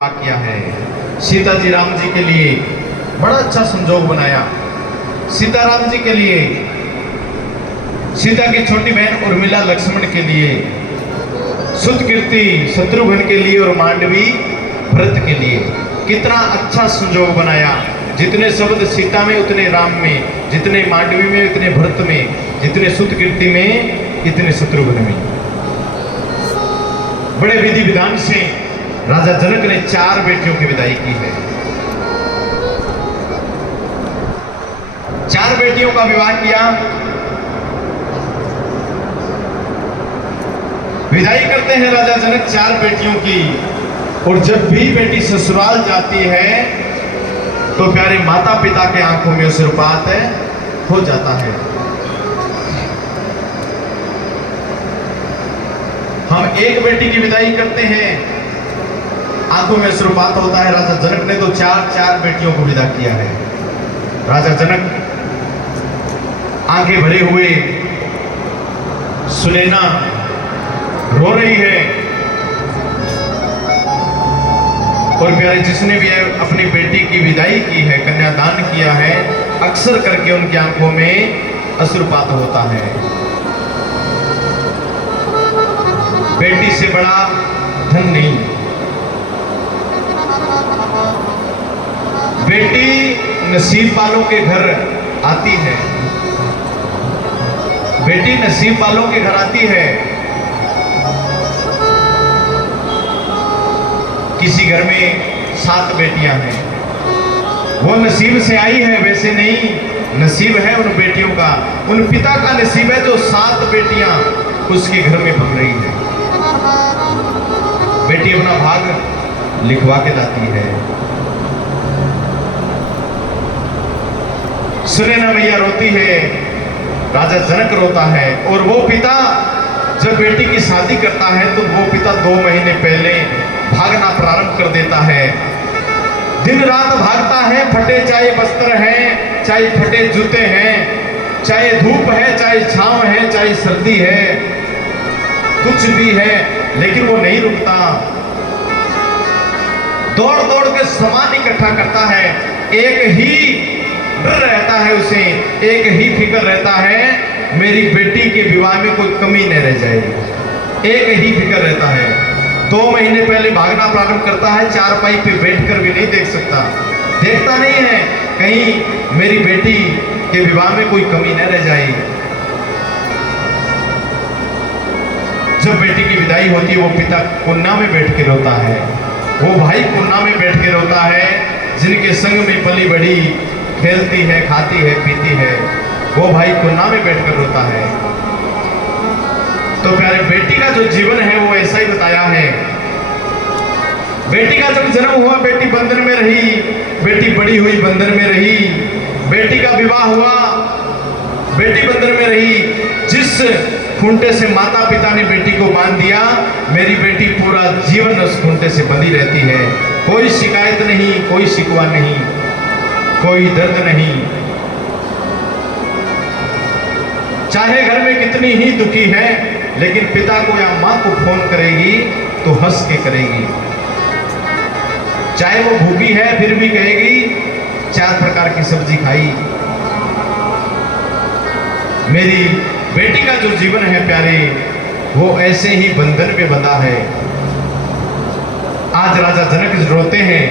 किया है। सीता जी राम जी के लिए बड़ा अच्छा संजोग बनाया। सीता राम जी के लिए, सीता की छोटी बहन उर्मिला लक्ष्मण के लिए, सुतकीर्ति शत्रुघ्न के लिए और मांडवी भरत के लिए कितना अच्छा संजोग बनाया। जितने शब्द सीता में उतने राम में, जितने मांडवी में उतने भरत में, जितने सुतकीर्ति में इतने शत्रुघ्न में। बड़े विधि विधान से राजा जनक ने 4 बेटियों की विदाई की है। 4 बेटियों का विवाह किया। विदाई करते हैं राजा जनक 4 बेटियों की। और जब भी बेटी ससुराल जाती है तो प्यारे माता पिता के आंखों में अश्रुपात हो जाता है। हम एक बेटी की विदाई करते हैं, आंखों में अश्रुपात होता है। राजा जनक ने तो 4 बेटियों को विदा किया है। राजा जनक आंखें भरे हुए, सुनैना रो रही है और प्यारे जिसने भी अपनी बेटी की विदाई की है, कन्यादान किया है, अक्सर करके उनकी आंखों में अश्रुपात होता है। बेटी से बड़ा धन नहीं। बेटी नसीब वालों के घर आती है। बेटी नसीब वालों के घर आती है। किसी घर में 7 बेटियां हैं, वो नसीब से आई है, वैसे नहीं। नसीब है उन बेटियों का, उन पिता का नसीब है जो 7 बेटियां उसके घर में पल रही है। बेटी अपना भाग लिखवा के लाती है। सुनैना मैया रोती है, राजा जनक रोता है। और वो पिता जब बेटी की शादी करता है तो वो पिता 2 महीने पहले भागना प्रारंभ कर देता है। दिन रात भागता है, फटे चाहे वस्त्र हैं, चाहे फटे जूते हैं, चाहे धूप है, चाहे छांव है, चाहे सर्दी है, कुछ भी है, लेकिन वो नहीं रुकता। दौड़ दौड़ के सामान इकट्ठा करता है। एक ही डर रहता है उसे, एक ही फिक्र रहता है, मेरी बेटी के विवाह में कोई कमी न रह जाए। एक ही फिक्र रहता है। 2 महीने पहले भागना प्रारंभ करता है, चारपाई पे बैठकर भी नहीं देख सकता, देखता नहीं है कहीं मेरी बेटी के विवाह में कोई कमी न रह जाए। जब बेटी की विदाई होती है वो पिता कुन्ना में बैठ के रोता है। वो भाई कुन्ना में बैठ के रोता है जिनके संग में पली बड़ी, खेलती है, खाती है, पीती है। वो भाई कुन्ना में बैठकर रोता है। तो प्यारे बेटी का जो जीवन है वो ऐसा ही बताया है। बेटी का जब जन्म हुआ बेटी बंधन में रही, बेटी बड़ी हुई बंधन में रही। बेटी का विवाह हुआ, बेटी बंधन में रही। जिस खूंटे से माता पिता ने बेटी को बांध दिया, मेरी बेटी पूरा जीवन उस खूंटे से बंधी रहती है। कोई शिकायत नहीं, कोई शिकवा नहीं, कोई दर्द नहीं। चाहे घर में कितनी ही दुखी है, लेकिन पिता को या मां को फोन करेगी तो हंस के करेगी। चाहे वो भूखी है फिर भी कहेगी 4 प्रकार की सब्जी खाई। मेरी बेटी का जो जीवन है प्यारे, वो ऐसे ही बंधन में बंधा है। आज राजा जनक रोते हैं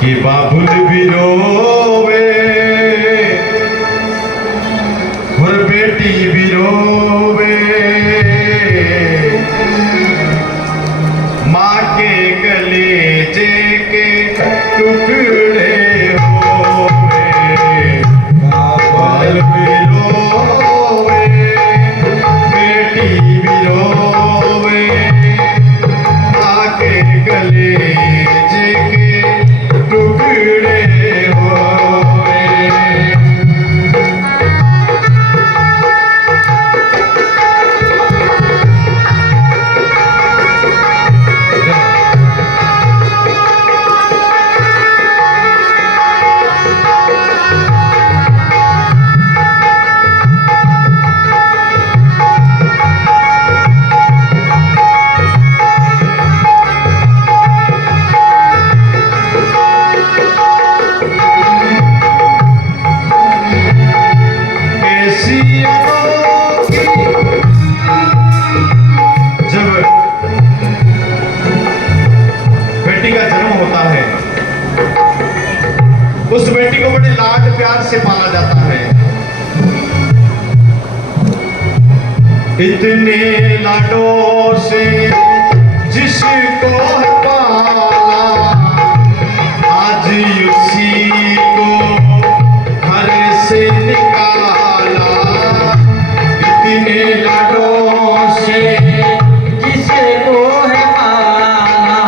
कि बाबुल भी रोवे और बेटी भी रोवे, माँ के कलेजे के टुकड़े होवे। बाबुल भी रोवे, बेटी भी रोवे, माँ के कलेजे के टुकड़े होवे। इतने लाडों से जिसको है पाला, आज उसी को घर से निकाला। इतने लाडों से जिसको है पाला,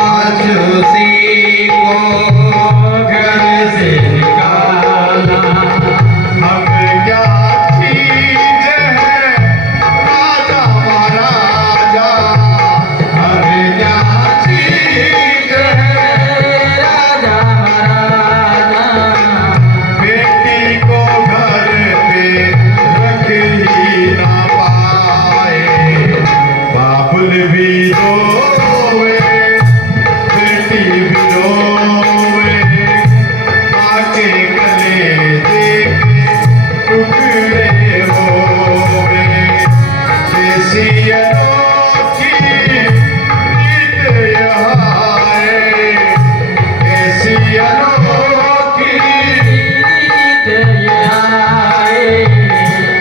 आज उसी को घर से निकाला। हम क्या चीज है राजा महाराजा, हम क्या चीज है राजा महाराजा, बेटी को घर पे रख ही ना पाए। बाबुल भी रोवे, बेटी भी रोवे, माँ के गले देख टुकड़े होवे। जैसी अनोखी रीत यहाँ है, ऐसी अनोखी रीत ये आए।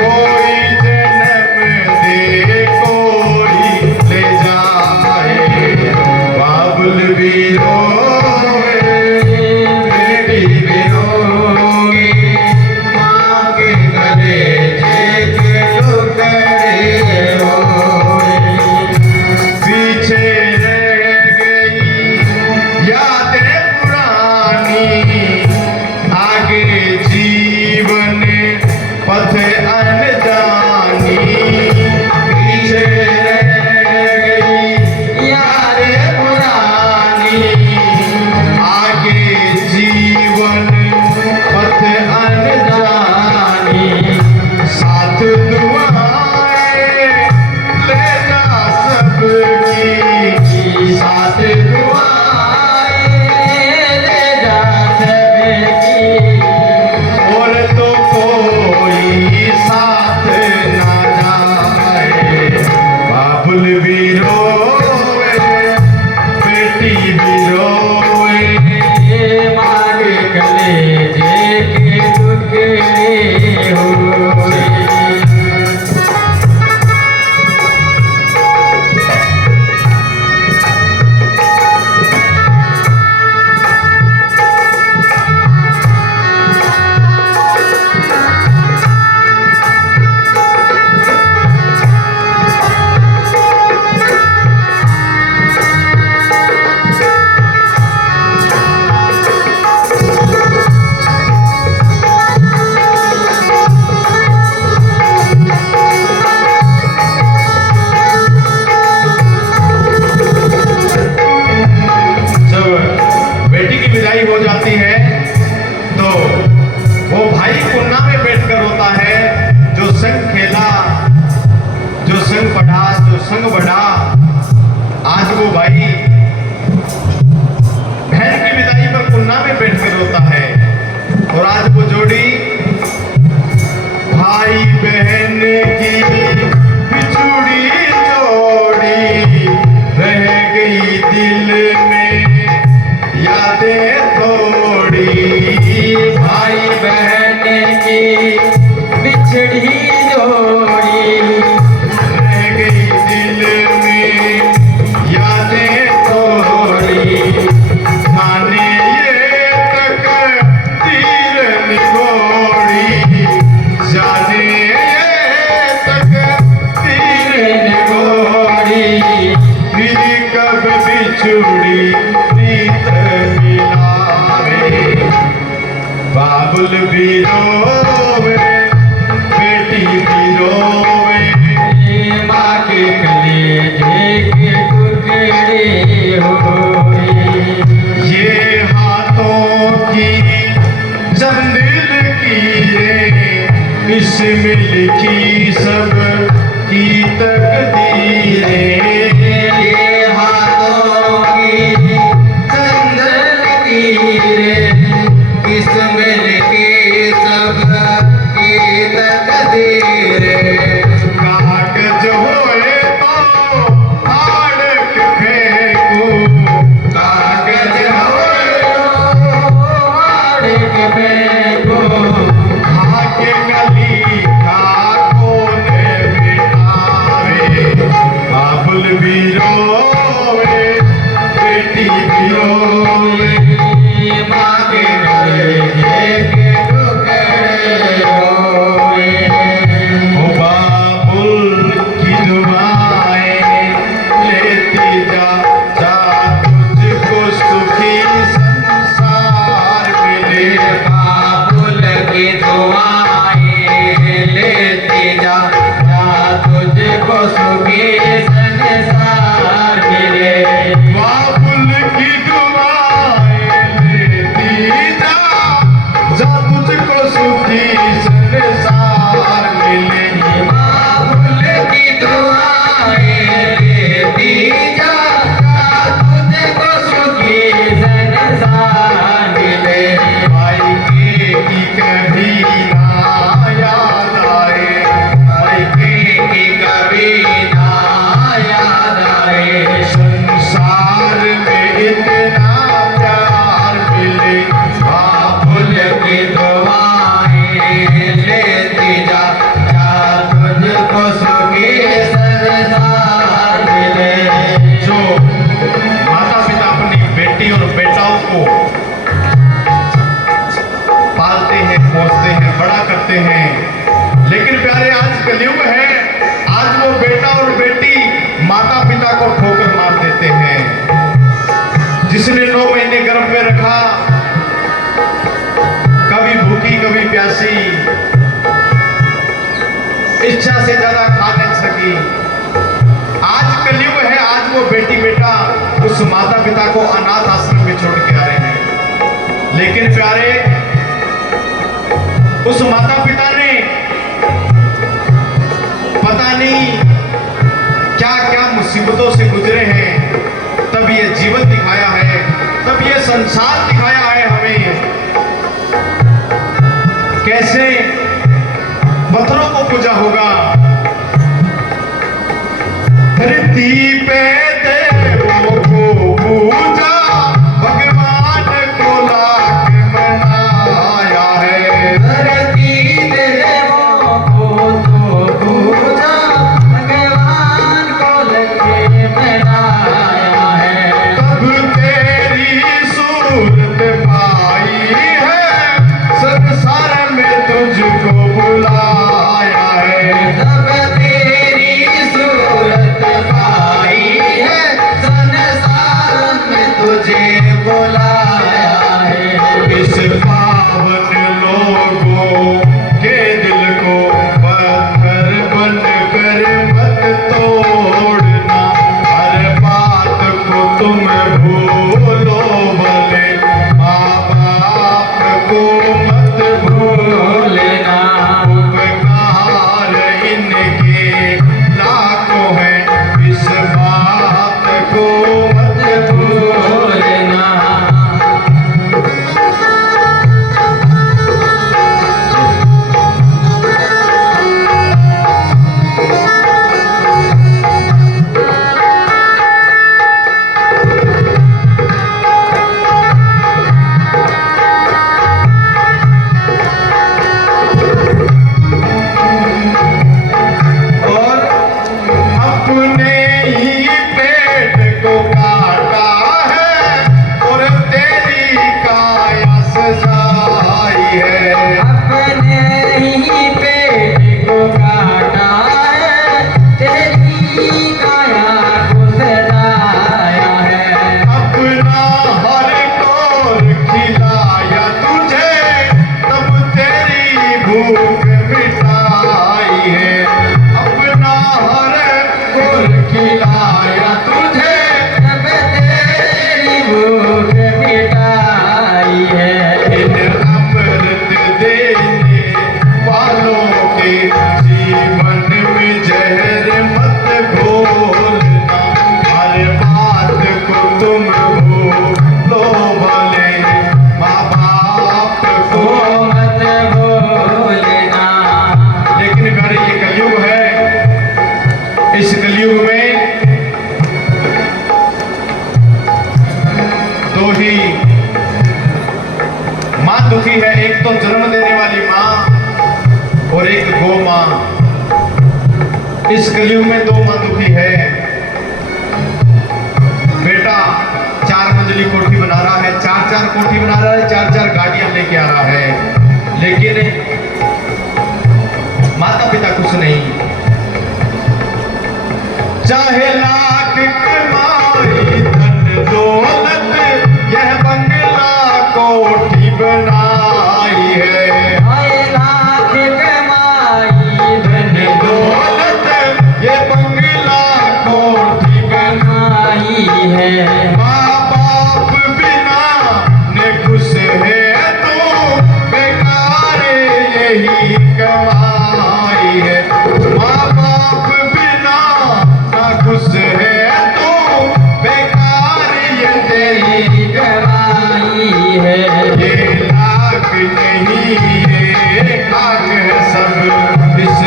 कोई जन्म दे कोई ले जाए। बाबुल भी रोवे, बेटी भी रोवे, माँ के गले के टुकड़े होए। पीछे रह गई यादें पुरानी, आगे जीवन पथ अनजानी। पीछे रह गई यादें पुरानी, आगे जीवन पथ अनजानी। साथ दुआएं लेना सबकी, साथ दुआएं ले जा सबकी, और तो कोई साथ ना जाए। बाबुल भी रोवे, बेटी भी रोवे, ये माँ के कलेजे के टुकड़े होए। जब बेटी की विदाई हो जाती है तो वो भाई कोना में बैठकर रोता है। जो संग खेला, जो संग पढ़ा, जो संग बढ़ा, आज वो भाई बहन की विदाई पर कोना में बैठकर रोता है। और आज वो जोड़ी भाई बहन की बिछुड़ी जोड़ी रह गई दिल में यादें थोड़ी। भाई बहन की बिछड़ी जोड़ी, रह गई दिल में यादें थोड़ी। माने ये तक तीर निगोड़ी, जाने ये तक तीर निगोड़ी। फिर कब बिछुड़ी प्रीत मिलावे। बाबुल भी रोवे, बेटी भी रोवे, ये माँ के कलेजे के टुकड़े होए। ये हाथों की जब दिल की रे, इसमें लिखी सब की तकदीरें। ये हाथों की चंदन लकीरें, किस्मत की सब की तकदीरें। कागज होए तो फाड़ के फेंकूं, कागज होए तो फाड़ के फेंको, आगे का लिखा कौन सुखी संसार मिले बाबुल की दुआएं लेती जा, जा तुझको सुखी संसार मिले। बाबुल की दुआएं लेती जा, तुझको सुखी संसार मिले भाई के की कभी ना याद आए, भाई की कभी ना याद आए संसार में इतना प्यार मिले। बाबुल की दुआएं लेती जा, तुझको सुखी संसार मिले जो माता पिता अपनी बेटी और बेटाओं को पालते हैं, पोसते हैं, बड़ा करते हैं, लेकिन प्यारे आज कलयुग है, आज वो बेटा और बेटी माता पिता को ठोकर मार देते हैं। जिसने 9 महीने गर्भ में रखा, कभी भूखी कभी प्यासी, इच्छा से ज्यादा खा नहीं सकी। आज कलयुग है, आज वो बेटी बेटा उस माता पिता को अनाथ आश्रम में छोड़ के आ रहे हैं। लेकिन प्यारे उस माता पिता ने पता नहीं क्या क्या मुसीबतों से गुजरे हैं, तब ये जीवन दिखाया है, तब ये संसार दिखाया है हमें। कैसे पत्थरों को पूजा होगा, धरती पे देवों को पूजा, भगवान को लाख मनाया है। धरती देवों को तो पूजा, भगवान को लगे बनाया है तब तेरी सूरत पाई है, संसार में तुझको बुलाया है। तब तेरी सूरत पाई है, संसार में तुझे बुलाया है इस पावन लोगों के दिल को पत्थर बन कर मत तोड़ना, हर बात को तुम भूलो भले, माँ बाप को मत भूलना उपकार इनके लाखों हैं, इस बात को मत भूलना और अपने ही पेट को काटा है और तेरी काया सजाई है। अपने ही पेट को काटा है, तेरी काया को सजाया है अपना हर कोर खिलाया तुझे, तब तेरी भूख मिटाई है। अपना हर कोर खिलाया तुझे, तब तेरी भूख मिटाई है इन अमृत देने वालों के जीवन में जहर मत घोलना, हर बात को तुम भूलो भले, माँ बाप को। को मत भूलना लेकिन प्यारे ये कलयुग है, इस कलयुग में दो ही माँ दुखी है, एक तो जन्म देने वाली माँ और एक गो माँ। इस कलयुग में 2 माँ दुखी है। बेटा 4 मंजिली कोठी बना रहा है, 4-4 कोठी बना रहा है, 4-4 गाड़ियां लेके आ रहा है, लेकिन माता पिता कुछ नहीं। चाहे लाख कमाई धन दौलत, यह बंगला कोठी बनाई है। हाय लाख कमाई धन दौलत ये बंगला खुश है तू बेकार ये तेरी तेरी गवाही है। ये लाख नहीं ये खाक है सब इस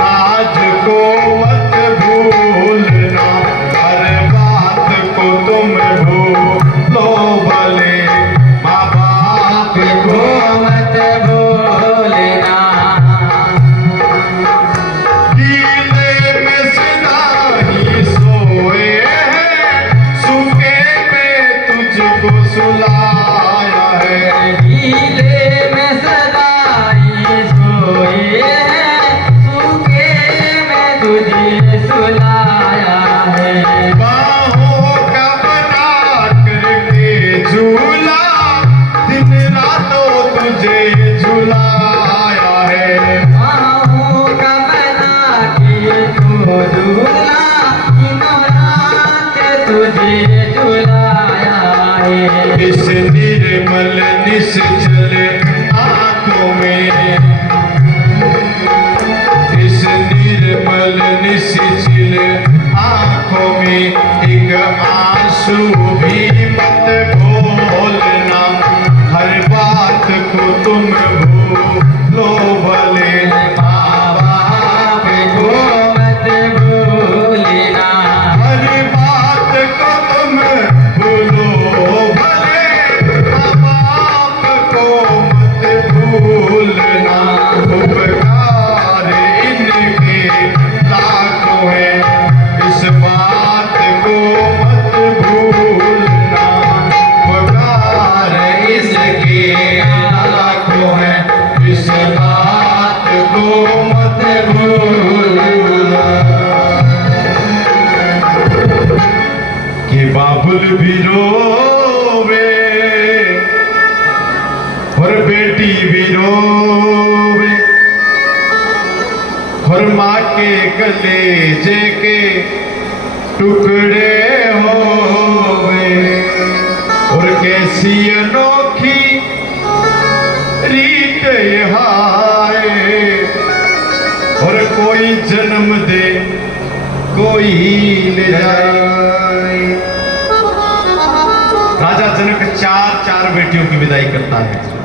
राज को मत भूलना हर बात को तुम भूलो भले माँ बाप को को मत भूलना। गीले में सदा ही सोए हैं सूखे में तुझको सुलाया है गीले में सदा ही सोए हैं, सूखे में तुझे सुलाया है। बाहों का बना करके झूला दिन रातों तुझे झुलाया है बाहों का बना के तू दूल्हा, दिनों रात तुझे झुलाया है। इस निर्मल निश्चल आंखों में इस निर्मल निश्चल आंखों में एक आंसू भी मत घोलना हर बात को तुम भूलो भले माँ बाप को को मत भूलना। हर बात को तुम भूलो भले माँ बाप को मत भूलना उपकार इनके लाखों हैं इस बात को मत भूलना उपकार इसके लाखों हैं इस बात को मत भूलना कि बाबुल भी रोवे और बेटी भी रोवे और माँ के कलेजे के टुकड़े होवे और कैसी अनोखी रीत यहाँ है और कोई जन्म दे कोई ले जाए राजा जनक चार चार बेटियों की विदाई करता है